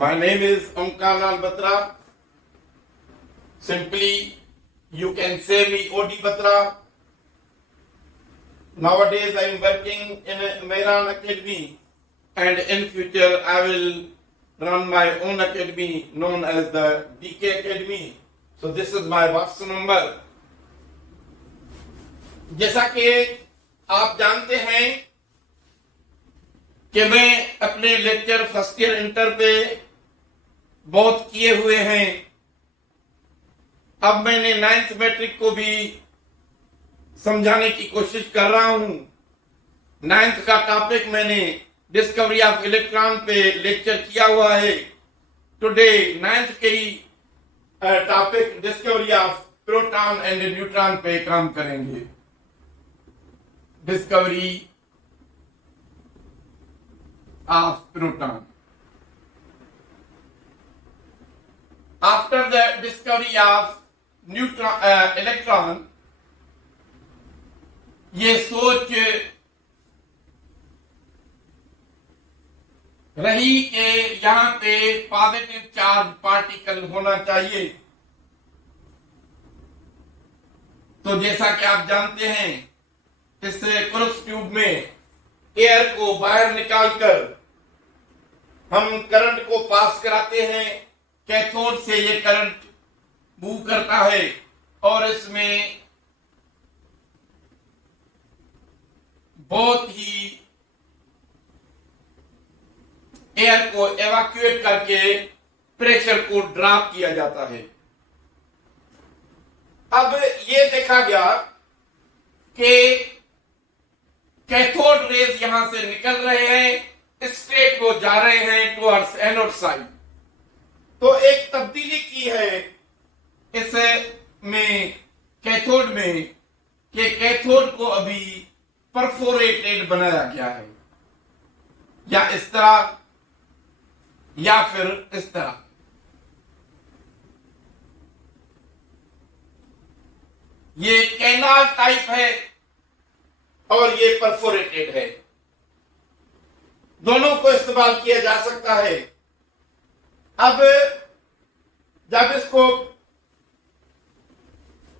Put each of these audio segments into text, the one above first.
My name is Omkar Lal Batra. Simply, you can say me OD Batra. Nowadays, I am working in a Mehran Academy, and in future, I will run my own academy known as the DK Academy. So this is my WhatsApp number. जैसा कि आप जानते हैं कि मैं अपने lecture first year inter पे बहुत किए हुए हैं। अब मैंने 9th मैट्रिक को भी समझाने की कोशिश कर रहा हूं। 9th का टॉपिक मैंने डिस्कवरी ऑफ इलेक्ट्रॉन पे लेक्चर किया हुआ है। टुडे 9th के ही topic discovery of proton and neutron पे काम करेंगे। Discovery of proton. After the discovery of electron, ये सोच रही कि यहाँ पे पॉजिटिव चार्ज पार्टिकल होना चाहिए। तो जैसा कि आप जानते हैं, इस क्रूक्स ट्यूब में एयर को बाहर निकालकर हम करंट को पास कराते हैं। कैथोड से ये करंट मूव करता है और इसमें बहुत ही एयर को एवाक्यूएट करके प्रेशर को ड्रॉप किया जाता है। अब ये देखा गया कि कैथोड रेज यहां से निकल रहे हैं, स्ट्रेट को जा रहे हैं टुवर्ड्स एनोड साइड। तो एक तब्दीली की है इस में कैथोड में कि कैथोड को अभी परफोरेटेड बनाया गया है, या इस तरह या फिर इस तरह। ये कैनाल टाइप है और ये परफोरेटेड है। दोनों को इस्तेमाल किया जा सकता है। अब जब इसको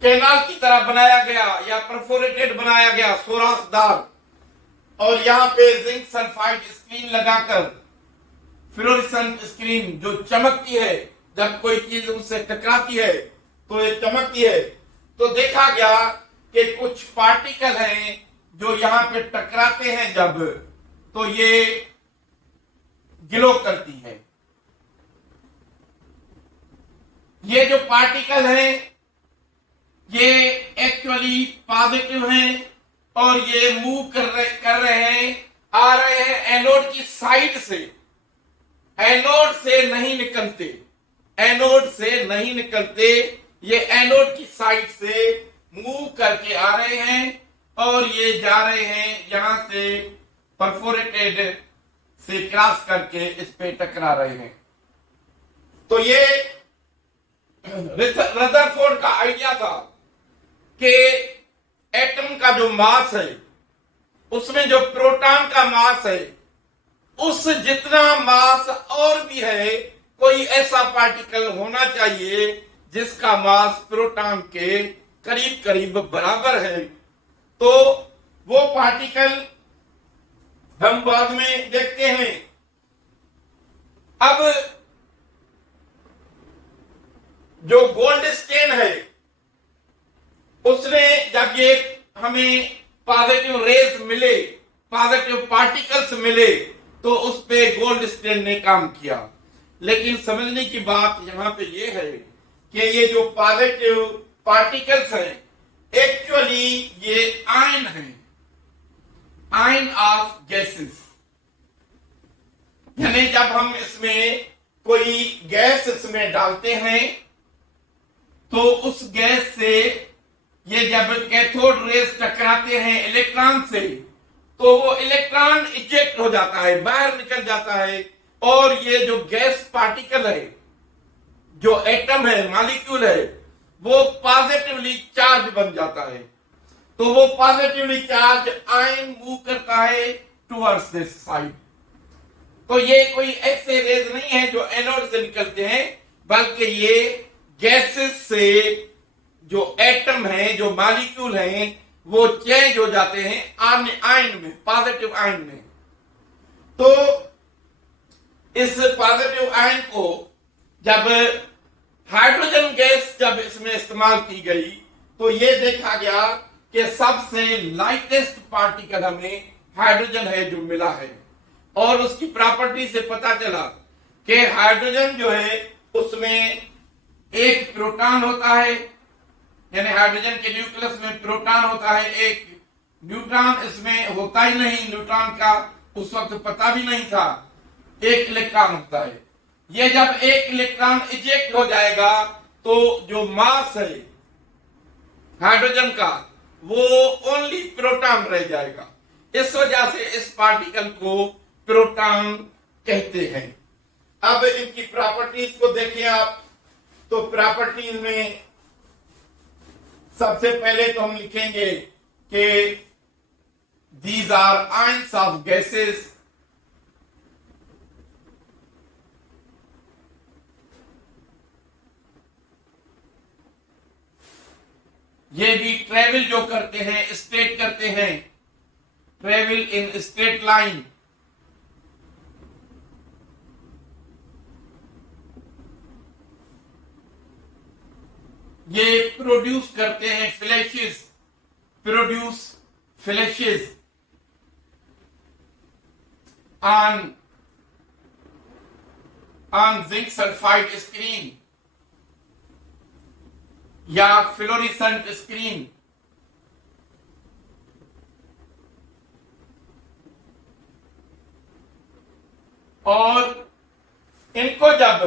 कैनाल की तरह बनाया गया या परफोरेटेड बनाया गया, सोरासदार, और यहां पे जिंक सल्फाइड स्क्रीन लगाकर फ्लोरेसेंट स्क्रीन जो चमकती है, जब कोई चीज उससे टकराती है तो ये चमकती है। तो देखा गया कि कुछ पार्टिकल हैं जो यहां पे टकराते हैं जब, तो ये ग्लो करती है। ये जो पार्टिकल हैं ये एक्चुअली पॉजिटिव हैं और ये मूव कर रहे हैं, आ रहे हैं एनोड की साइड से। एनोड से नहीं निकलते, एनोड से नहीं निकलते, ये एनोड की साइड से मूव करके आ रहे हैं और ये जा रहे हैं यहां से परफोरेटेड से क्रॉस करके इस पे टकरा रहे हैं। तो ये रदरफोर्ड का आइडिया था कि एटम का जो मास है उसमें जो प्रोटॉन का मास है उस जितना मास और भी है, कोई ऐसा पार्टिकल होना चाहिए जिसका मास प्रोटॉन के करीब करीब बराबर है। तो वो पार्टिकल हम बाद में देखते हैं। अब जो गोल्डस्टेन है उसने जब ये हमें पॉजिटिव रेज मिले, पॉजिटिव पार्टिकल्स मिले, तो उस पे गोल्डस्टेन ने काम किया। लेकिन समझने की बात यहां पे ये है कि ये जो पॉजिटिव पार्टिकल्स हैं एक्चुअली ये आयन है, आयन ऑफ गैसेस। यानी जब हम इसमें कोई गैस इसमें डालते हैं तो उस गैस से ये जब कैथोड रेज टकराते हैं इलेक्ट्रॉन से, तो वो इलेक्ट्रॉन इजेक्ट हो जाता है, बाहर निकल जाता है, और ये जो गैस पार्टिकल है, जो एटम है, मॉलिक्यूल है, वो पॉजिटिवली चार्ज बन जाता है। तो वो पॉजिटिवली चार्ज आयन मूव करता है टुवर्ड्स दिस साइड। तो ये कोई ऐसे रेज नहीं है जो एनोड एनोड से निकलते हैं, बल्कि ये गैसेस से जो एटम है, जो मॉलिक्यूल हैं, वो चेंज हो जाते हैं आयन में, पॉजिटिव आयन में। तो इस पॉजिटिव आयन को जब हाइड्रोजन गैस जब इसमें इस्तेमाल की गई, तो ये देखा गया कि सबसे लाइटेस्ट पार्टिकल हमें हाइड्रोजन है जो मिला है। और उसकी प्रॉपर्टी से पता चला कि हाइड्रोजन जो है उसमें एक प्रोटॉन होता है, यानी हाइड्रोजन के न्यूक्लियस में प्रोटॉन होता है, एक न्यूट्रॉन इसमें होता ही नहीं, न्यूट्रॉन का उस वक्त पता भी नहीं था, एक इलेक्ट्रॉन होता है। ये जब एक इलेक्ट्रॉन इजेक्ट हो जाएगा तो जो मास है हाइड्रोजन का वो ओनली प्रोटॉन रह जाएगा। इस वजह से इस पार्टिकल को प्रोटॉन कहते हैं। अब इनकी प्रॉपर्टीज को देखिए आप, तो प्रॉपर्टीज में सबसे पहले तो हम लिखेंगे कि these are ions of gases, ये भी ट्रेवल जो करते हैं, स्ट्रेट करते हैं, ट्रेवल इन स्ट्रेट लाइन। ये प्रोड्यूस करते हैं flashes, produce flashes on zinc sulphide screen या फ्लोरिसेंट स्क्रीन। और इनको जब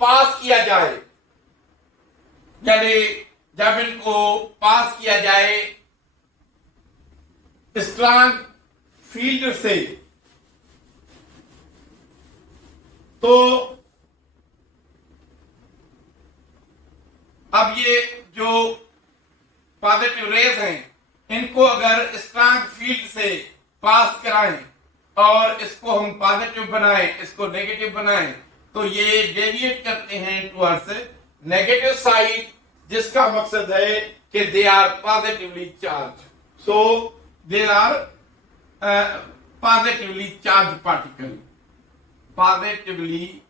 पास किया जाए, यानी जब इनको पास किया जाए स्ट्रॉन्ग फील्ड से, तो अब ये जो पॉजिटिव रेज हैं इनको अगर स्ट्रॉन्ग फील्ड से पास कराएं और इसको हम पॉजिटिव बनाएं, इसको नेगेटिव बनाएं, तो ये डेविएट करते हैं टुवर्ड्स नेगेटिव साइड, जिसका मकसद है कि they are positively charge. So they are positively charge particle, positively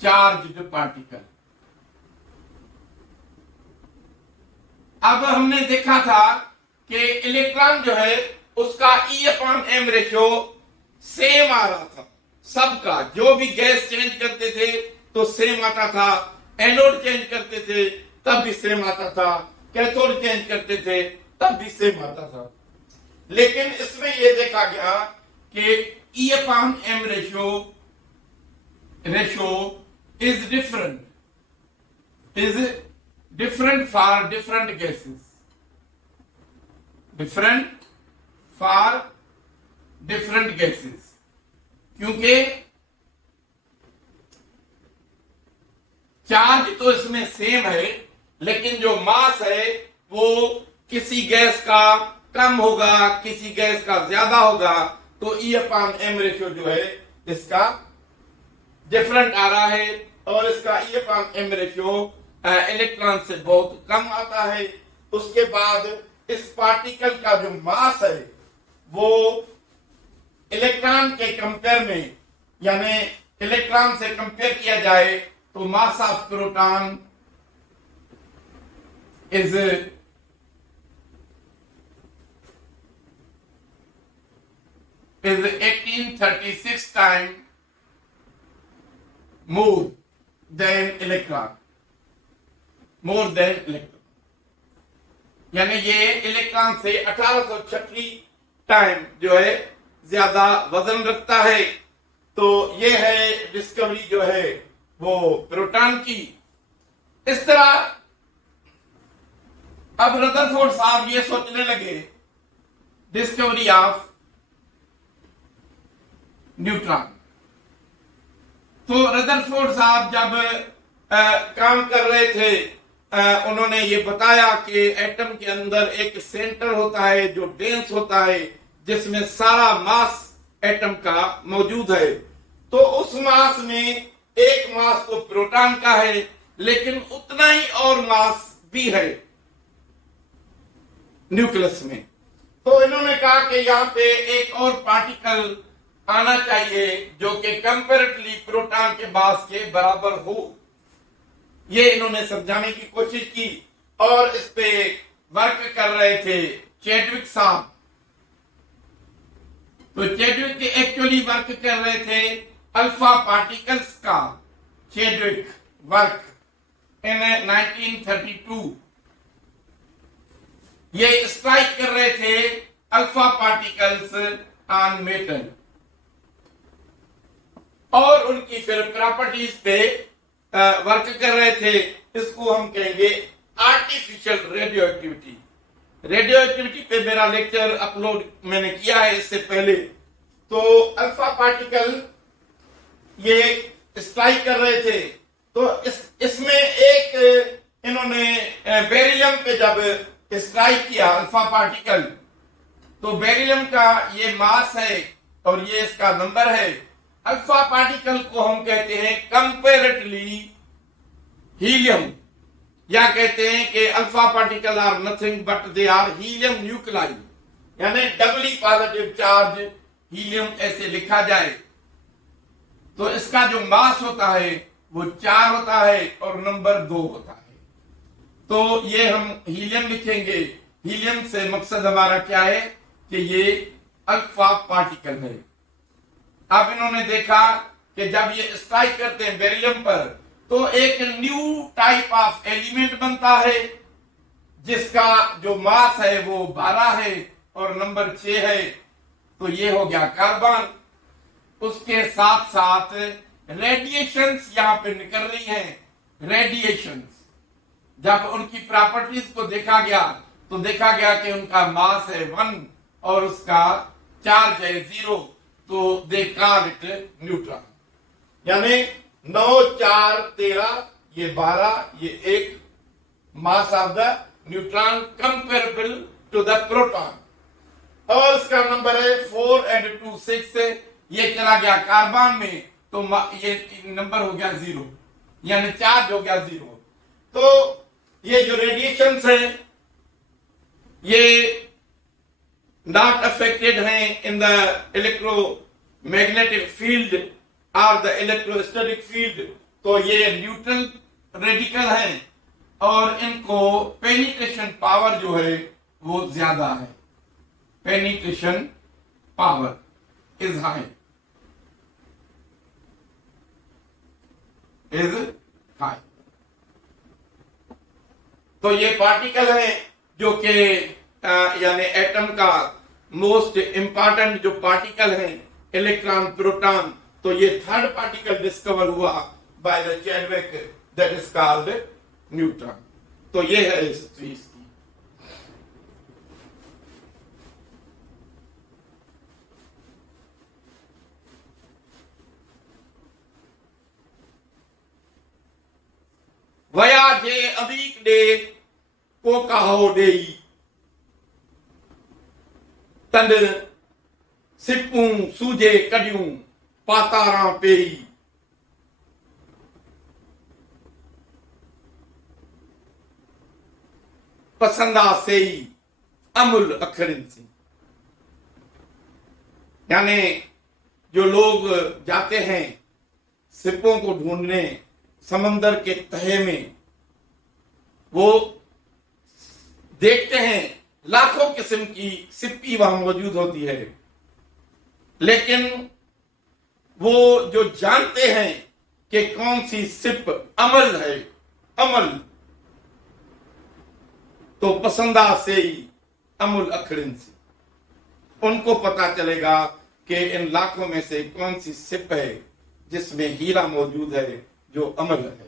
charged particle. अब हमने देखा था कि इलेक्ट्रॉन जो है उसका E/m रेशियो सेम आ रहा था सबका, जो भी गैस चेंज करते थे तो सेम आता था, एनोड चेंज करते थे तब भी सेम आता था, कैथोड चेंज करते थे तब भी सेम आता था। लेकिन इसमें यह देखा गया कि E/m ratio is different for different gases, different for different gases, क्योंकि चार्ज तो इसमें सेम है, लेकिन जो मास है वो किसी गैस का कम होगा, किसी गैस का ज्यादा होगा, तो E/m रेशियो जो है इसका डिफरेंट आ रहा है, और इसका E/m रेशियो इलेक्ट्रॉन से बहुत कम आता है। उसके बाद इस पार्टिकल का जो मास है वो इलेक्ट्रॉन के कंपेयर में, यानी इलेक्ट्रॉन से कंपेयर किया जाए तो mass of proton is is 1836 times more than electron, more than electron, यानी ये इलेक्ट्रॉन से 1836 टाइम जो है ज्यादा वजन रखता है। तो ये है डिस्कवरी जो है वो प्रोटॉन की। इस तरह अब रदरफोर्ड साहब ये सोचने लगे डिस्कवरी ऑफ न्यूट्रॉन। तो रदरफोर्ड साहब जब काम कर रहे थे, उन्होंने ये बताया कि एटम के अंदर एक सेंटर होता है जो डेंस होता है, जिसमें सारा मास एटम का मौजूद है। तो उस मास में एक मास तो प्रोटॉन का है, लेकिन उतना ही और मास भी है न्यूक्लियस में। तो इन्होंने कहा कि यहां पे एक और पार्टिकल आना चाहिए जो कि कंपैरेटिवली प्रोटॉन के मास के बराबर हो। ये इन्होंने समझाने की कोशिश की और इस पे वर्क कर रहे थे चैडविक साहब। तो चैडविक एक्चुअली वर्क कर रहे थे अल्फा पार्टिकल्स का, चैडविक वर्क इन 1932। ये स्ट्राइक कर रहे थे अल्फा पार्टिकल्स ऑन मेटल और उनकी फिर प्रॉपर्टीज पे वर्क कर रहे थे। इसको हम कहेंगे artificial radio activity. Radio activity पे मेरा लेक्चर अपलोड मैंने किया है इससे पहले। तो अल्फा पार्टिकल ये स्ट्राइक कर रहे थे, तो इसमें एक इन्होंने बेरिलियम पे जब स्ट्राइक किया अल्फा पार्टिकल, तो बेरिलियम का ये मास है और ये इसका नंबर है। अल्फा पार्टिकल को हम कहते हैं कंपैरेटिवली हीलियम, या कहते हैं कि alpha particle are nothing but they are helium nuclei, यानी डबली पॉजिटिव चार्ज हीलियम ऐसे लिखा जाए। तो इसका जो मास होता है वो 4 होता है और नंबर 2 होता है। तो ये हम हीलियम लिखेंगे। हीलियम से मकसद हमारा क्या है कि ये अल्फा पार्टिकल है। अब इन्होंने देखा कि जब ये स्ट्राइक करते हैं बेरिलियम पर, तो एक न्यू टाइप ऑफ एलिमेंट बनता है जिसका जो मास है वो 12 है और नंबर 6 है। तो ये हो गया कार्बन। उसके साथ साथ रेडिएशंस यहां पे निकल रही हैं। रेडिएशंस जब उनकी प्रॉपर्टीज को देखा गया तो देखा गया कि उनका मास है 1 और उसका चार्ज है 0, तो दे कॉल इट न्यूट्रॉन। यानी 9 4 13, ये 12, ये 1 mass of the neutron comparable to the proton. और इसका नंबर है 4 and 2 6। ये चला गया कार्बन में, तो ये नंबर हो गया 0, यानी चार्ज हो गया 0। तो ये जो रेडिएशंस है ये नॉट अफेक्टेड हैं इन द इलेक्ट्रोमैग्नेटिक फील्ड और द इलेक्ट्रोस्टैटिक फील्ड। तो ये न्यूट्रल रेडिकल हैं और इनको पेनिट्रेशन पावर जो है वो ज्यादा है। Penetration power is high, is high. तो ये पार्टिकल है जो कि यानी एटम का मोस्ट इंपॉर्टेंट जो पार्टिकल है, इलेक्ट्रॉन प्रोटॉन। तो ये थर्ड पार्टिकल डिस्कवर हुआ by the Chadwick, that is called neutron. तो ये है इस चीज की। वया जे अवीक डे को कहो डेई तंड सिपूं सूजे कडियूं पातारा पेई। पसंदा से ही अमुल अखरिन से, यानी जो लोग जाते हैं सिपों को ढूंढने समंदर के तहे में, वो देखते हैं लाखों किस्म की सिप्पी वहां मौजूद होती है, लेकिन वो जो जानते हैं कि कौन सी सिप अमल है, अमल, तो पसंदा से ही अमुल अखरिन से उनको पता चलेगा कि इन लाखों में से कौन सी सिप है जिसमें हीरा मौजूद है जो अमल है।